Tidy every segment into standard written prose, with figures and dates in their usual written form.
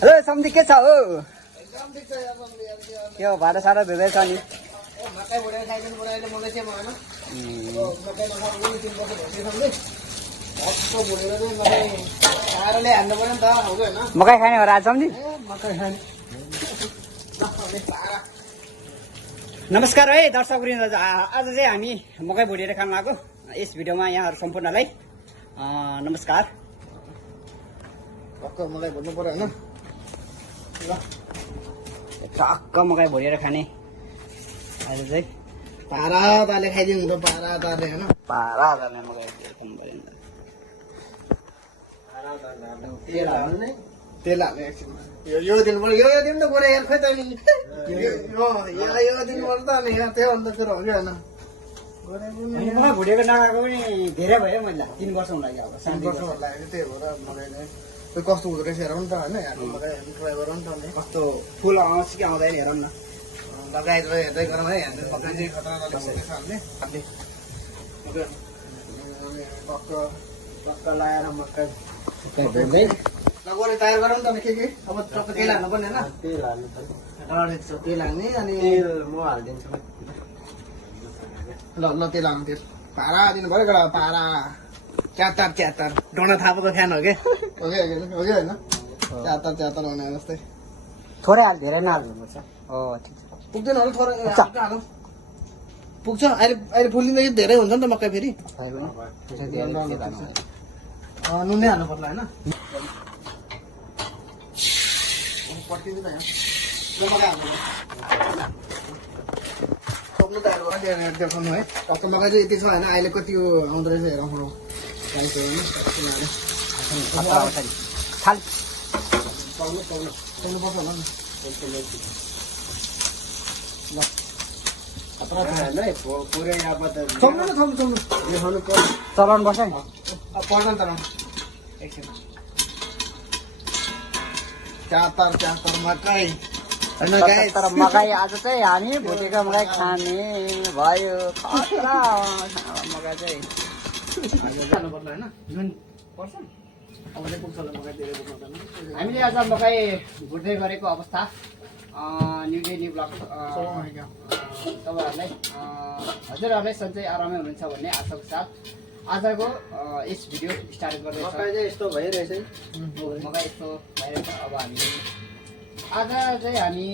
Hello सम्झी के छ हो के हो भाडा साडा भेट्दैछ नि मकै खाने हो राज सम्झी नमस्कार है दर्शकवृन्द आज चाहिँ हामी मकै भुटेर खान आएको यस भिडियोमा यहाँहरू सम्पूर्णलाई नमस्कार मलाई भन्नु पर्यो हैन टक्क मकै भुटेर खाने आज चाहिँ पारा ताले खाइदिनु त पारा ताले हैन पारा ताले मकै खानु पर्यो नि तेल हाल्ने एकछिन यो दिनु पर्यो यो दिनु त पर्यो यार खै त नि यो दिनु पर्यो त अनि यहाँ त्यो अन्त कुरो हो कि हैन मकै भुटेको नखाएको पनि धेरै भयो मैले 3 वर्ष हुन लाग्यो अब 3 वर्ष होला त्यही भएर मकैले त्यो कस्तो हुँदो रहेछ हेरौँ त हैन यहाँ मकै ट्राई गरौँ त अनि कस्तो फुल आउँछ कि आउँदैन हेरौँ न लगाएर हेर्दै गरौँ है यहाँ मकै चाहिँ खतरा लाग्छ हामीले टक्क लगाएर मकै लगोले तयार गरौँ त अनि के अब टक्क तेल हाल्नु पर्ने हैन तेल हाल्नु पर्यो तेल हाल्ने अनि तेल म हालिदिन्छु ल तेल हाल्नु तेल पारा दिनु पर्यो गडा पारा च्यातर डोना थापाको फ्यान हो कि होइन च्यातर भने जस्तै थोरै हाल धेरै नहाल्नुपर्छ हो ठिक छ पुग्दैन होला थोरै हालौ पुग्छ अहिले फुलिँदा धेरै हुन्छ नि त मकै फेरि नुनै हाल्नु पर्ला होइन पट्टिन्छ त यहाँ मकै हाल्नु सक्नु त देखाउनु है टक्क मकै चाहिँ यति छ होइन अहिले कति आउँदो रहेछ हेरौँ चलाउनु पर्छ नि च्यातर मकै तर मकै आज चाहिँ हामी भुटेको मकै खाने भयो खतरा मकै चाहिँ हामीले आज मकै भुट्दै गरेको अवस्था न्यु डे न्यु ब्लग तपाईँहरूलाई हजुरहरूलाई सधैँ आरामै हुनुहुन्छ भन्ने आशाको साथ आजको यस भिडियो स्टार्ट गर्दैछ मकै चाहिँ यस्तो भइरहेछ मकै यस्तो भइरहेछ अब हामी आज चाहिँ हामी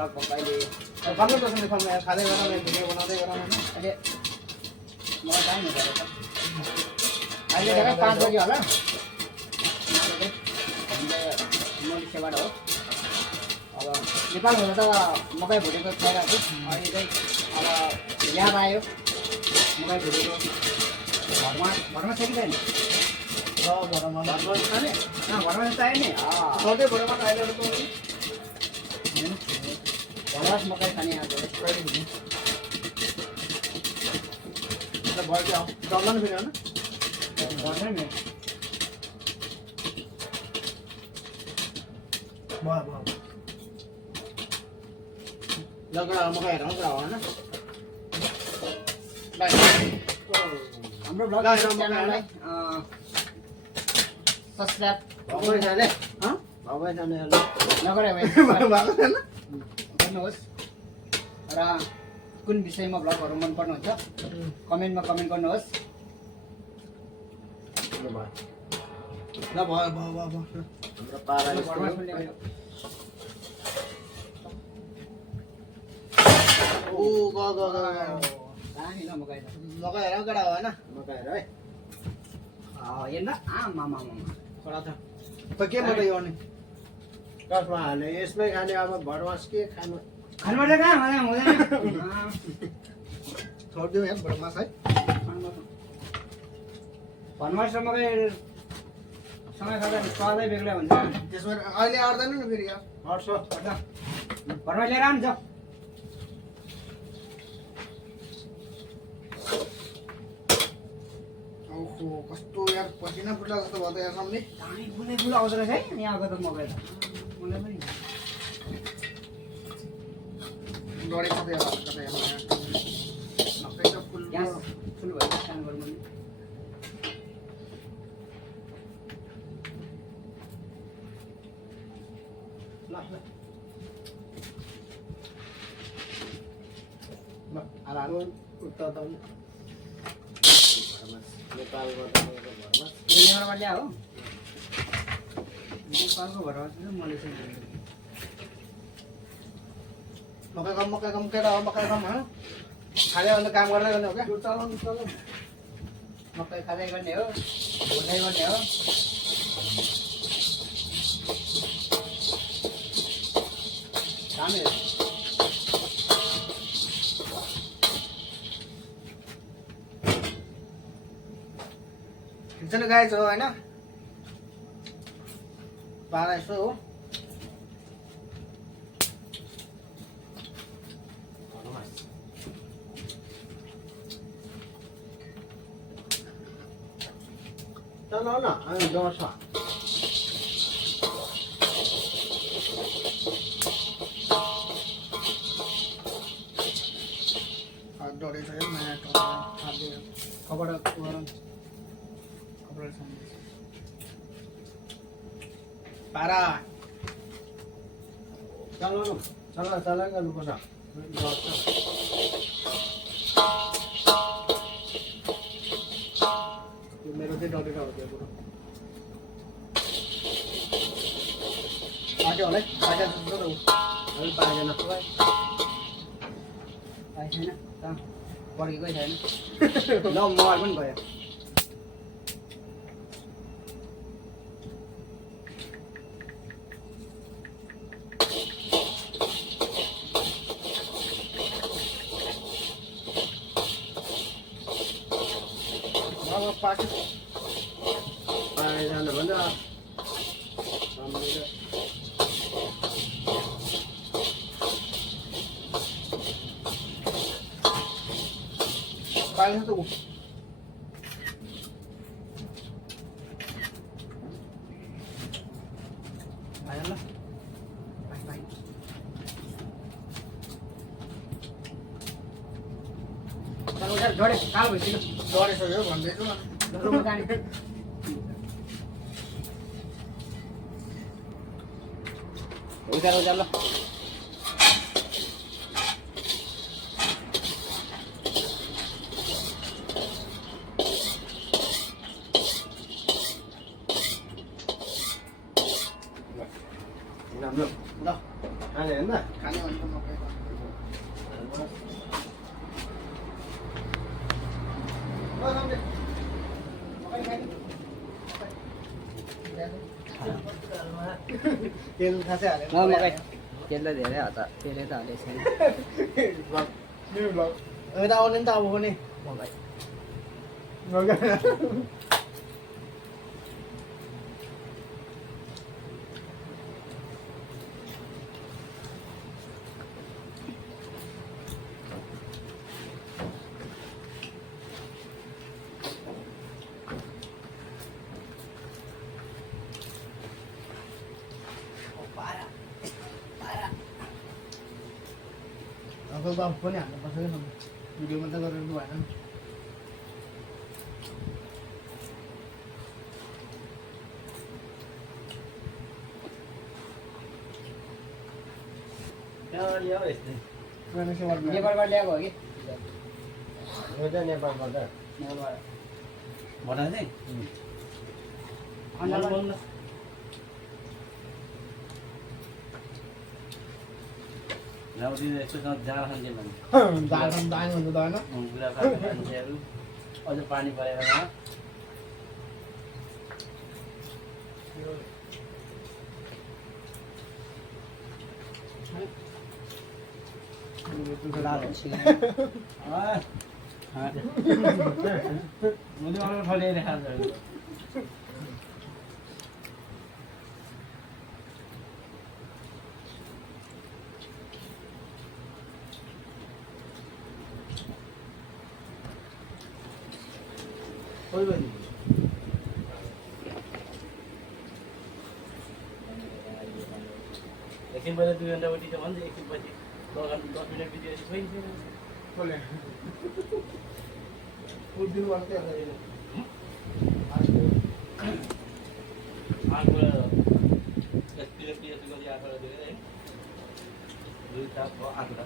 लगभग अहिले खाँदै गरौँ भिडियो बनाउँदै गरौँ होइन अहिले मलाई टाइम हुँदो रहेछ अहिले धेरै 5 बजी होला मलेसियाबाट हो अब नेपालबाट त मकै भुटेको खाइरहेको छु अहिले चाहिँ अब याद आयो मकै भुटेको घरमा छ कि छैन घरमा चाहियो नि घरमा मकै खाने आज डल्ला फेरि होइन मकै हेरौँ होइन हाम्रो ब्लग च्यानललाई सब्सक्राइब नगरे गर्नुहोस् र कुन विषयमा ब्लगहरू मन पर्नुहुन्छ कमेन्टमा कमेन्ट गर्नुहोस् मकै हेर गडा होइन मकै हेर है हेर्न आमा त के मात्रै हो नि कसमा हाल्ने यसमै खाने अब भडमास के खानु खानुपर्छ कहाँ हुँदैन छोडिदिउँ यहाँ भडमास है भनमास मकै सँगै खाँदा स्वादै बेग्लै हुन्छ त्यसमा अहिले आउँदैन नि फेरि यार हट्छ भनमास लिएर आउनु छ ओहो कस्तो यार पसिना फुट्ला जस्तो भयो त यार सामने दामी बुनै फुल आउँदो रहेछ है यहाँको त मकै त बुनै पनि डढेको छ यार कतै यहाँ मकै त फुल ग्यास फुल भयो स्क्यान गरौँ भने ल आराम उत्तर त नेपालबाट घरमा नेपालमा ल्या हो नेपालको भएर मलेसिया मकै कम केटा हो मकै कम होइन खाँदै अन्त काम गर्दै गर्ने हो क्या चलाउनु मकै खाँदै गर्ने हो घुम्दै गर्ने हो कामै खिच्नु गाएछ हो होइन पारा यसो हो चलाउ न अनि दस डढेको छ यो नयाँ खबर पारा चलाउनु चला गर्नुपर्छ मेरो चाहिँ डढेर हो त्यो कुरो पाक्यो होला है पाक्यो जस्तो त हो। अहिले पाइँदैन थाहै छैन कहाँ पड्केकै छैन ल मोबाइल पनि गयो अब पाक्यो पाइँदैन भने पाक्यो त ऊ आयो ल जोडे कालो भइसक्यो डढिसक्यो भन्दैछु रुममा जाने उजार ल राम्रो ल खाने होइन खाने भने त मकै तेल खासै हालेर मकै तेल त धेरै हाल्छ तेलै त हालेको छैन यता आउने नि त अब पनि मकै अब बाबु पनि हाल्नुपर्छ क्या भिडियोमा त गरेर भएन नेपालबाट ल्याएको हो कि यो चाहिँ नेपालबाट नेपालबाट भन चाहिँ अन्डा लाउँदिन यस्तो जाँड खान्थ्यो भने दाल खानु दामी हुन्छ त होइन बुढा पाका मान्छेहरू अझ पानी परेर मैले अर्को ठल्याएर खान्छ कोही पनि एकछिन पहिला 2 घन्टा उठी छ भन्छ एकछिन पछि 10 मिनट बित्यो खोइ कसले उठ्दिनु पर्छ क्या आगो यस्तो गर्दै आएको 2 4 6 8टा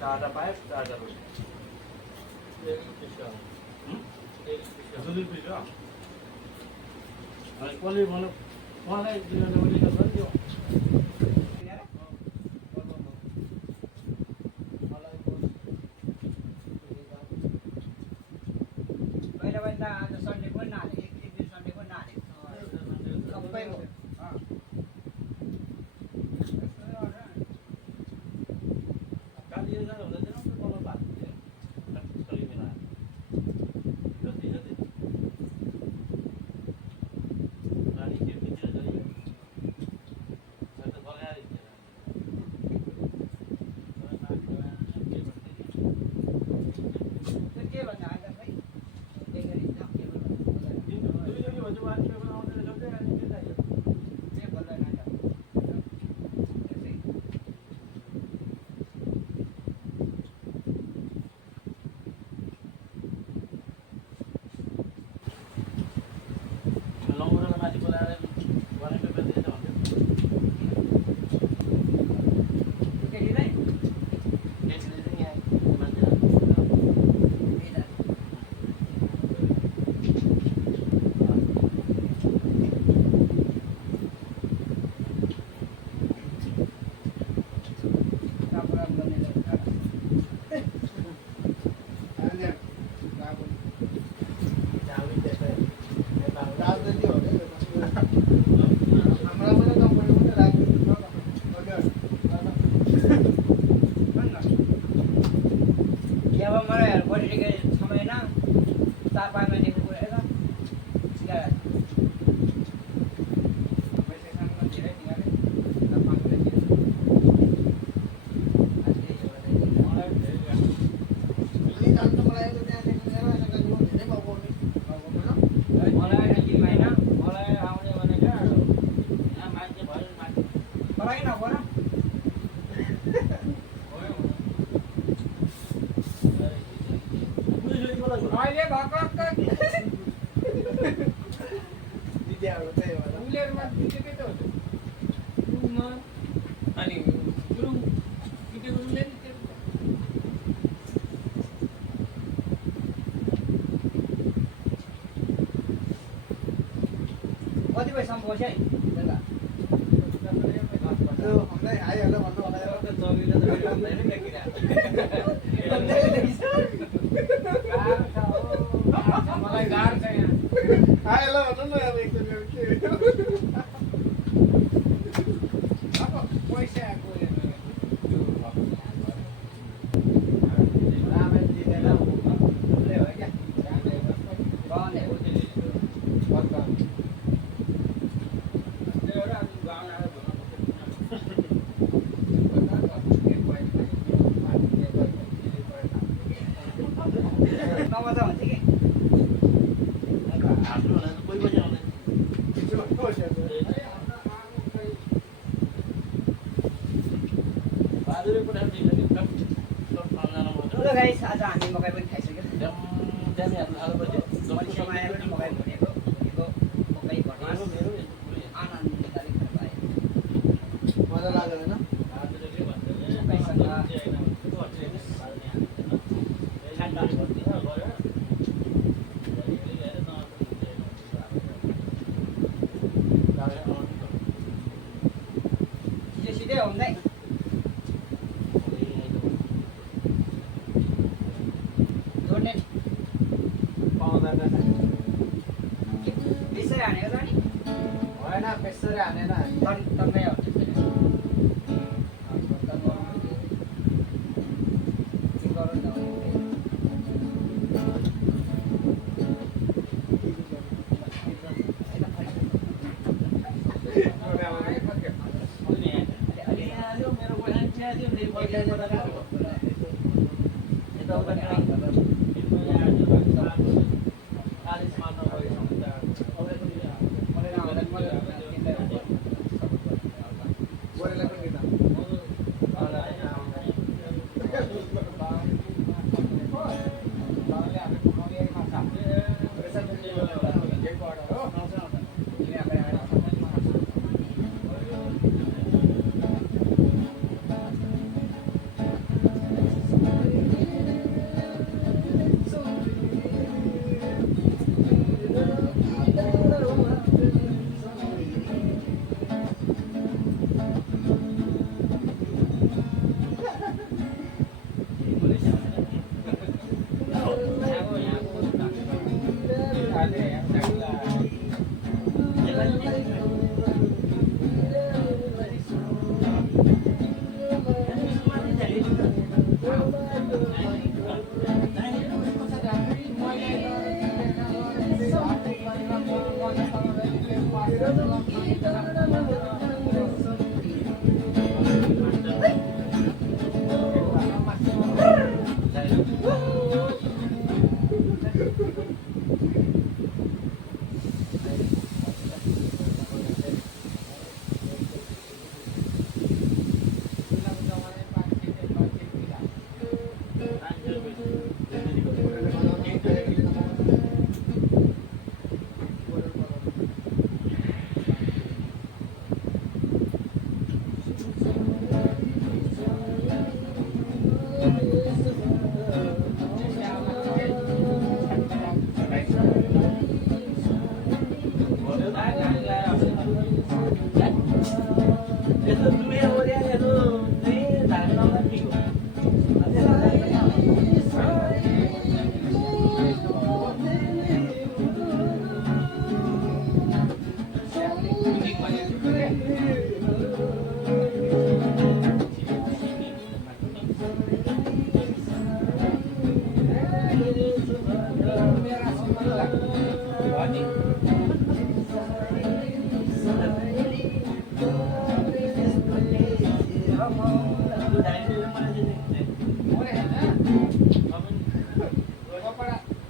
4टा पाइप 4टा रोटी दुई पिस हो अनि कसले भन्नु मलाई मैले गरिदियो पहिला पहिला आज सन्डे पनि नहाले एक दिन सन्डे पनि नहाले सबै हो कति पैसा बस्यो है आइहाल्यो भन्नु मलाई गाह्रो छ यहाँ आइहाल्यो भन्नु न अब एकचोटि अब पैसा आएको गाइस आज हामी मकै पनि खाइसक्यौँ समय पनि मकै भुनेको मकै भर्मास आनन्दले खानु पाएँ मजा लाग्यो होइन मकैसँग सिधै हुँदै बेसरी हानेन तन्मै हो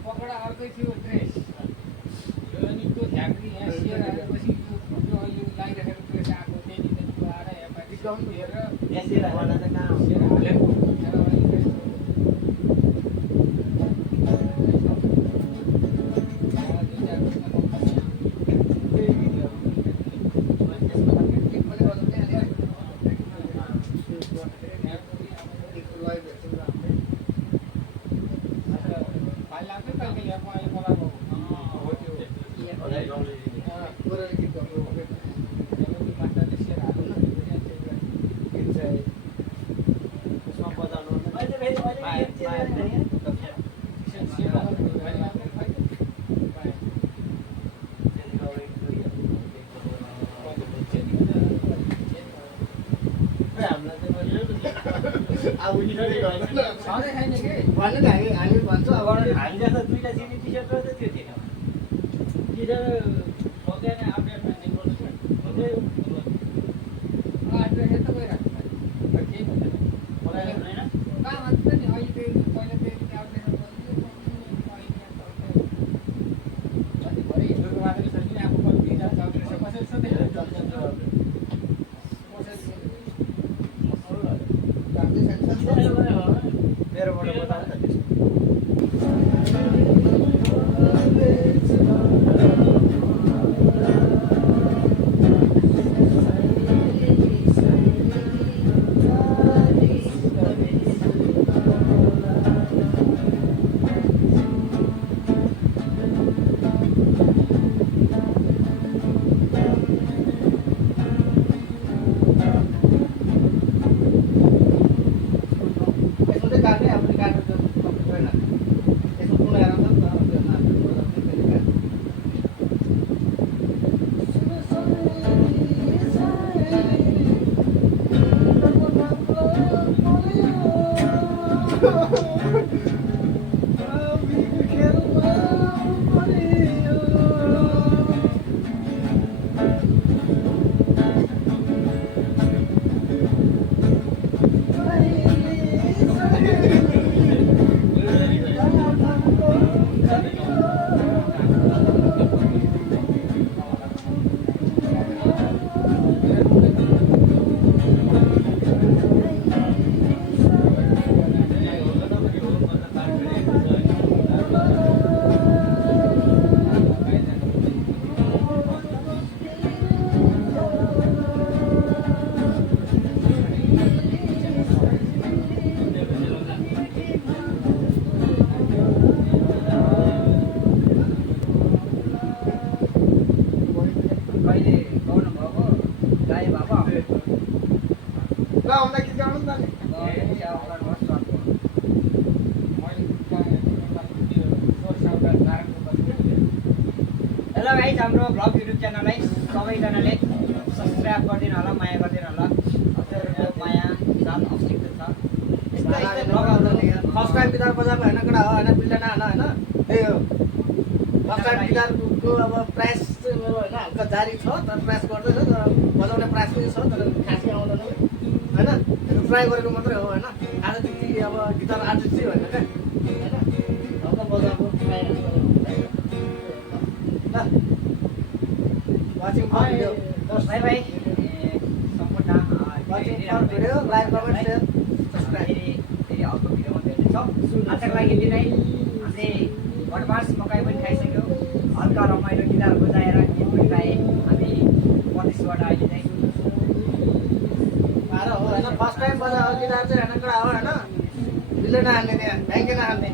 पकडा अर्कै थियो ड्रेस यो अनि त्यो झाँक्री यहाँ सिएर आएपछि यो लगाइराखेको ड्रेस आएको त्यहाँदेखि आएर यहाँ हेरेर हालेको भन्नु त हामी भन्छौँ अब हामी जस्तो दुईटा सिमी टी सर्ट र त्यो थिएन टी सर्ट खोज्दैन अपडेट मान्ने गर्नु हेलो गाइस हाम्रो भ्लग युट्युब च्यानललाई सबैजनाले सब्स्क्राइब गरिदिनु होला माया गरिदिनु होला हजुरहरूको माया साथ अवश्य छ यस्तै यस्तै भ्लग आउँछ सब्सक्राइब बिदार बजाएको होइन कडा हो होइन बिल्डा होइन होइन त्यही हो सब्सक्राइब बिदारको अब प्राइस चाहिँ मेरो होइन हल्का जारी छ तर प्रयास गर्दैछ तर बजाउने प्रयास पनि छ तर खासै आउँदैन होइन ट्राई गरेको मात्रै हो होइन आज त्यति अब गिटार आर्टिस्ट चाहिँ होइन क्या होइन हल्का बजाएको ट्राई ल watching for video bye bye सम्पूर्ण watching for video like comment share फेरि फेरि अर्को भिडियोमा भेट्नेछौँ आजको लागि यति नै हामीले भटमास मकै पनि खाइसक्यो हल्का रमाइलो गिटार बजाएर गीत पनि गाएँ हामी 32 अहिले चाहिँ पारो हो होइन फर्स्ट टाइम बजाएको गिटार चाहिँ होइन कडा हो होइन बिले नहाल्ने त्यहाँ ब्याङ्के नहाल्ने